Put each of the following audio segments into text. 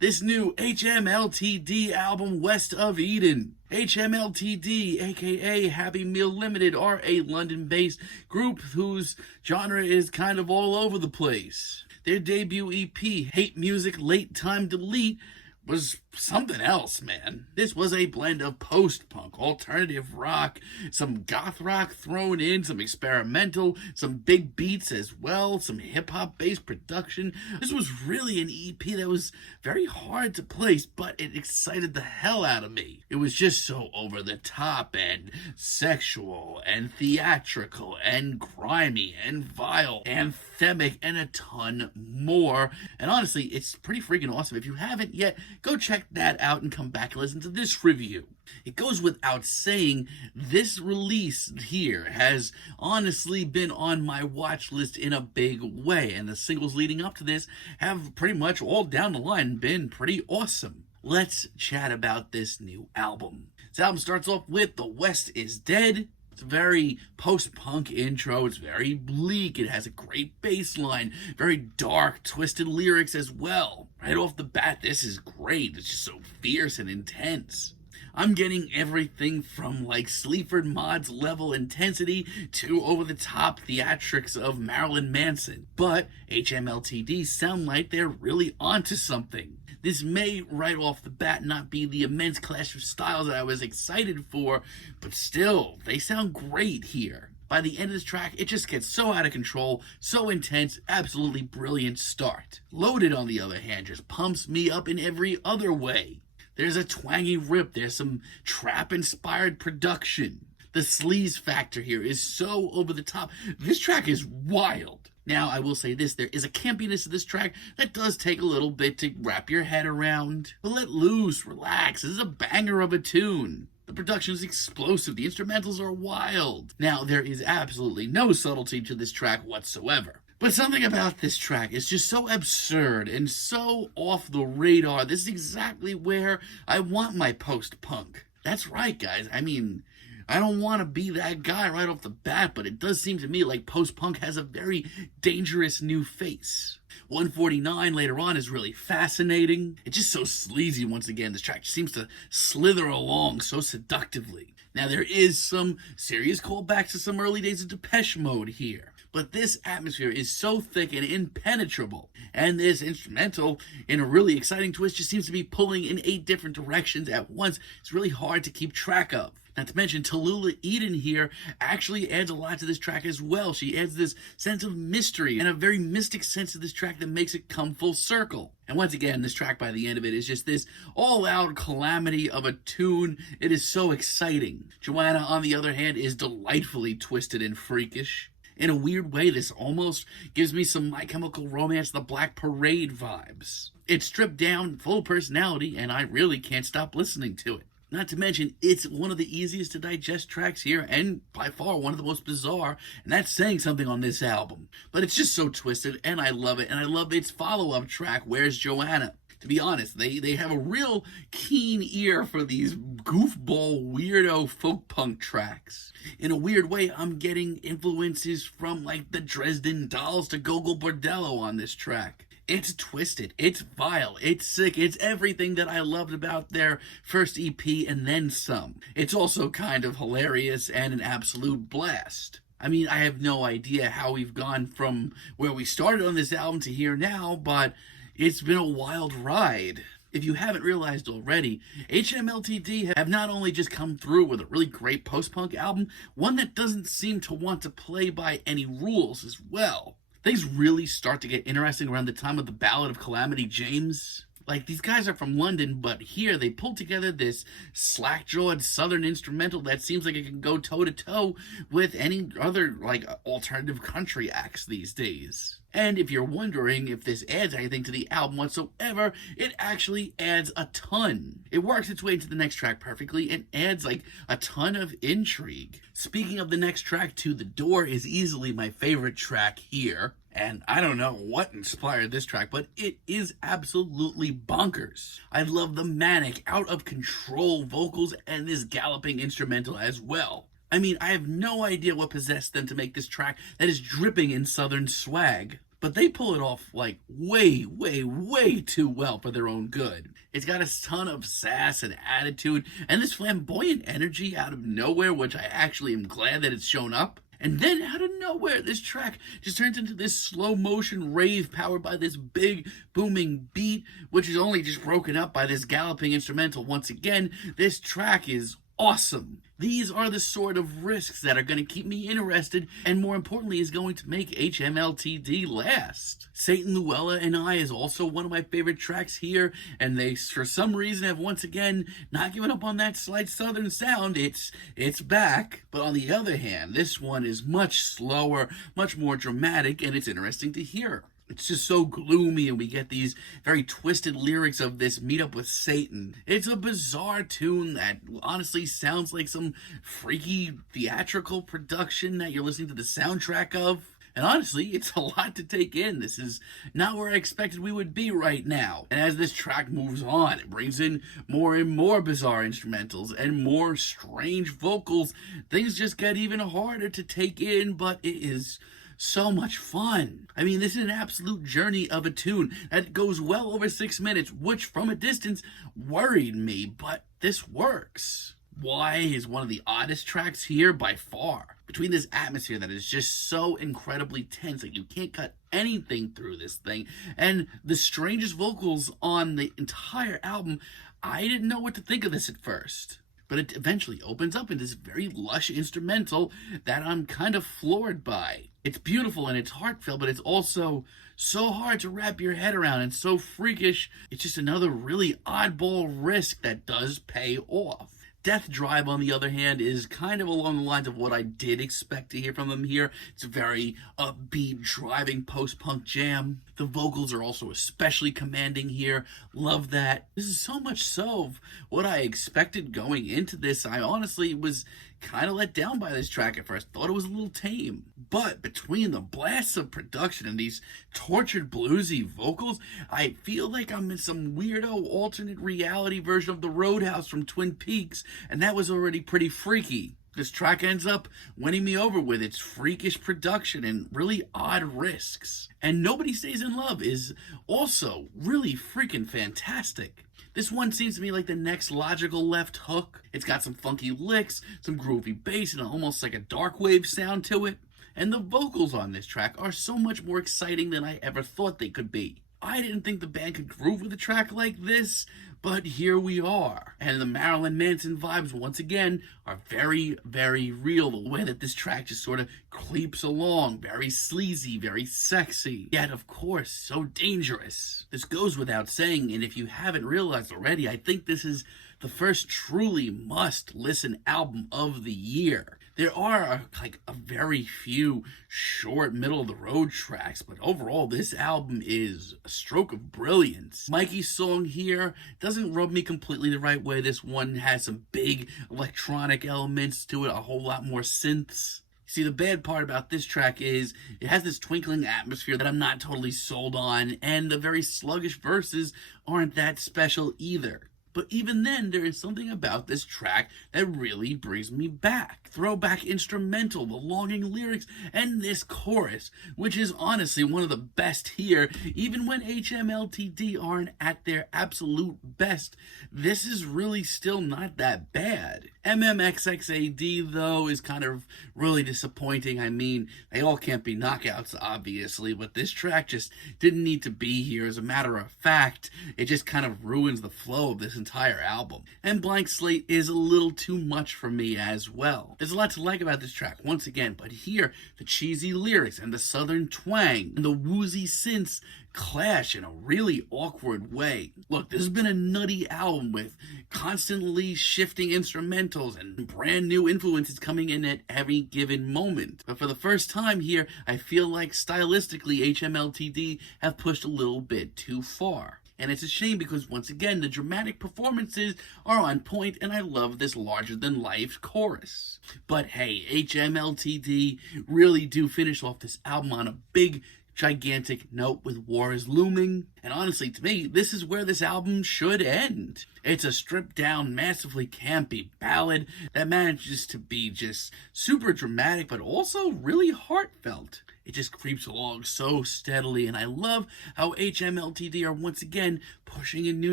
this new HMLTD album, West of Eden. HMLTD, aka Happy Meal Limited, are a London-based group whose genre is kind of all over the place. Their debut EP, Hate Music Late Time Delete, was something else, man. This was a blend of post-punk, alternative rock, some goth rock thrown in, some experimental, some big beats as well, some hip-hop based production. This was really an EP that was very hard to place, but it excited the hell out of me. It was just so over the top and sexual and theatrical and grimy and vile, anthemic, and a ton more. And honestly, it's pretty freaking awesome. If you haven't yet, go check that out and come back and listen to this review. It goes without saying, this release here has honestly been on my watch list in a big way, and the singles leading up to this have pretty much all down the line been pretty awesome. Let's chat about this new album. This album starts off with The West is Dead. It's a very post-punk intro. It's very bleak. It has a great bass line, very dark, twisted lyrics as well. Right off the bat, this is great. It's just so fierce and intense. I'm getting everything from like Sleaford Mods level intensity to over-the-top theatrics of Marilyn Manson. But HMLTD sound like they're really onto something. This may, right off the bat, not be the immense clash of styles that I was excited for, but still, they sound great here. By the end of this track, it just gets so out of control, so intense, absolutely brilliant start. Loaded, on the other hand, just pumps me up in every other way. There's a twangy rip, there's some trap-inspired production. The sleaze factor here is so over the top. This track is wild. Now, I will say this, there is a campiness to this track that does take a little bit to wrap your head around. But let loose, relax, this is a banger of a tune. The production is explosive, the instrumentals are wild. Now, there is absolutely no subtlety to this track whatsoever. But something about this track is just so absurd and so off the radar. This is exactly where I want my post-punk. That's right, guys. I mean, I don't want to be that guy right off the bat, but it does seem to me like post-punk has a very dangerous new face. 149 later on is really fascinating. It's just so sleazy once again. This track just seems to slither along so seductively. Now, there is some serious callbacks to some early days of Depeche Mode here. But this atmosphere is so thick and impenetrable. And this instrumental, in a really exciting twist, just seems to be pulling in 8 different directions at once. It's really hard to keep track of. Not to mention, Tallulah Eden here actually adds a lot to this track as well. She adds this sense of mystery and a very mystic sense to this track that makes it come full circle. And once again, this track by the end of it is just this all-out calamity of a tune. It is so exciting. Joanna, on the other hand, is delightfully twisted and freakish. In a weird way, this almost gives me some My Chemical Romance, The Black Parade vibes. It's stripped down, full personality, and I really can't stop listening to it. Not to mention, it's one of the easiest to digest tracks here, and by far one of the most bizarre, and that's saying something on this album. But it's just so twisted, and I love it, and I love its follow-up track, Where's Joanna? To be honest, they have a real keen ear for these goofball, weirdo folk punk tracks. In a weird way, I'm getting influences from like the Dresden Dolls to Gogol Bordello on this track. It's twisted, it's vile, it's sick, it's everything that I loved about their first EP and then some. It's also kind of hilarious and an absolute blast. I mean, I have no idea how we've gone from where we started on this album to here now, but it's been a wild ride. If you haven't realized already, HMLTD have not only just come through with a really great post-punk album, one that doesn't seem to want to play by any rules as well. Things really start to get interesting around the time of the Ballad of Calamity James. Like, these guys are from London, but here they pulled together this slack-jawed southern instrumental that seems like it can go toe-to-toe with any other, like, alternative country acts these days. And if you're wondering if this adds anything to the album whatsoever, it actually adds a ton. It works its way into the next track perfectly and adds, like, a ton of intrigue. Speaking of the next track, To the Door is easily my favorite track here. And I don't know what inspired this track, but it is absolutely bonkers. I love the manic, out-of-control vocals and this galloping instrumental as well. I mean, I have no idea what possessed them to make this track that is dripping in southern swag. but they pull it off like way, way, way too well for their own good. It's got a ton of sass and attitude and this flamboyant energy out of nowhere, which I actually am glad that it's shown up. And then out of nowhere, this track just turns into this slow motion rave powered by this big booming beat, which is only just broken up by this galloping instrumental. Once again, this track is awesome. These are the sort of risks that are going to keep me interested and more importantly is going to make HMLTD last. Satan, Luella, and I is also one of my favorite tracks here, and they for some reason have once again not given up on that slight southern sound. It's back. But on the other hand, this one is much slower, much more dramatic, and it's interesting to hear. It's just so gloomy, and we get these very twisted lyrics of this meetup with Satan. It's a bizarre tune that honestly sounds like some freaky theatrical production that you're listening to the soundtrack of. And honestly, it's a lot to take in. This is not where I expected we would be right now. And as this track moves on, it brings in more and more bizarre instrumentals and more strange vocals. Things just get even harder to take in, but it is so much fun. I mean, this is an absolute journey of a tune that goes well over 6 minutes, which from a distance worried me, but this works. Why is one of the oddest tracks here by far. Between this atmosphere that is just so incredibly tense, like you can't cut anything through this thing, and the strangest vocals on the entire album, I didn't know what to think of this at first. But it eventually opens up in this very lush instrumental that I'm kind of floored by. It's beautiful and it's heartfelt, but it's also so hard to wrap your head around and so freakish. It's just another really oddball risk that does pay off. Death Drive, on the other hand, is kind of along the lines of what I did expect to hear from them here. It's a very upbeat, driving post-punk jam. The vocals are also especially commanding here. Love that. This is so much so of what I expected going into this. I honestly was kind of let down by this track at first. Thought it was a little tame. But between the blasts of production and these tortured bluesy vocals, I feel like I'm in some weirdo alternate reality version of the Roadhouse from Twin Peaks, and that was already pretty freaky. This track ends up winning me over with its freakish production and really odd risks. And Nobody Stays in Love is also really freaking fantastic. This one seems to me like the next logical left hook. It's got some funky licks, some groovy bass, and almost like a dark wave sound to it. And the vocals on this track are so much more exciting than I ever thought they could be. I didn't think the band could groove with a track like this, but here we are. And the Marilyn Manson vibes, once again, are very, very real. The way that this track just sort of creeps along, very sleazy, very sexy, yet, of course, so dangerous. This goes without saying, and if you haven't realized already, I think this is the first truly must-listen album of the year. There are a very few short middle-of-the-road tracks, but overall this album is a stroke of brilliance. Mikey's song here doesn't rub me completely the right way. This one has some big electronic elements to it, a whole lot more synths. See, the bad part about this track is it has this twinkling atmosphere that I'm not totally sold on, and the very sluggish verses aren't that special either. But even then, there is something about this track that really brings me back. Throwback instrumental, the longing lyrics, and this chorus, which is honestly one of the best here. Even when HMLTD aren't at their absolute best, this is really still not that bad. MMXXAD, though, is kind of really disappointing. I mean, they all can't be knockouts, obviously, but this track just didn't need to be here. As a matter of fact, it just kind of ruins the flow of this entire album. And Blank Slate is a little too much for me as well. There's a lot to like about this track, once again, but here, the cheesy lyrics and the southern twang and the woozy synths clash in a really awkward way. Look, this has been a nutty album with constantly shifting instrumentals and brand new influences coming in at every given moment. But for the first time here, I feel like stylistically HMLTD have pushed a little bit too far. And it's a shame because, once again, the dramatic performances are on point, and I love this larger-than-life chorus. But hey, HMLTD really do finish off this album on a big, gigantic note with War is Looming. And honestly, to me, this is where this album should end. It's a stripped-down, massively campy ballad that manages to be just super dramatic, but also really heartfelt. it just creeps along so steadily, and I love how HMLTD are once again pushing in new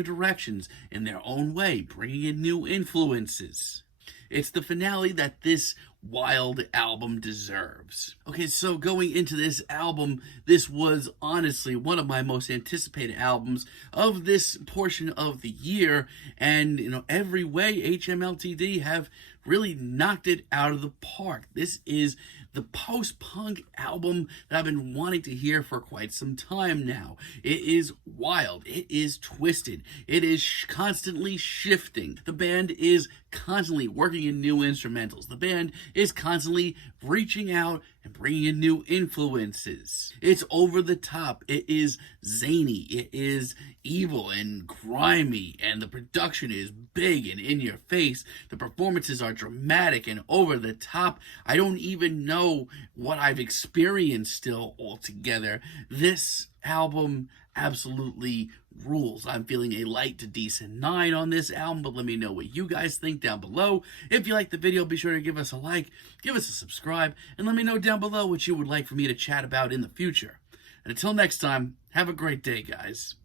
directions in their own way, bringing in new influences. It's the finale that this wild album deserves. Okay, so going into this album, this was honestly one of my most anticipated albums of this portion of the year, and every way HMLTD have really knocked it out of the park. This is the post-punk album that I've been wanting to hear for quite some time now. It is wild. It is twisted. It is constantly shifting. The band is constantly working in new instrumentals. The band is constantly reaching out and bringing in new influences. It's over the top. It is zany. It is evil and grimy, and the production is big and in your face. The performances are dramatic and over the top. I don't even know what I've experienced still altogether. This album absolutely rules. I'm feeling a light to decent 9 on this album, but let me know what you guys think down below. If you like the video, be sure to give us a like, give us a subscribe, and let me know down below what you would like for me to chat about in the future. And until next time, have a great day, guys.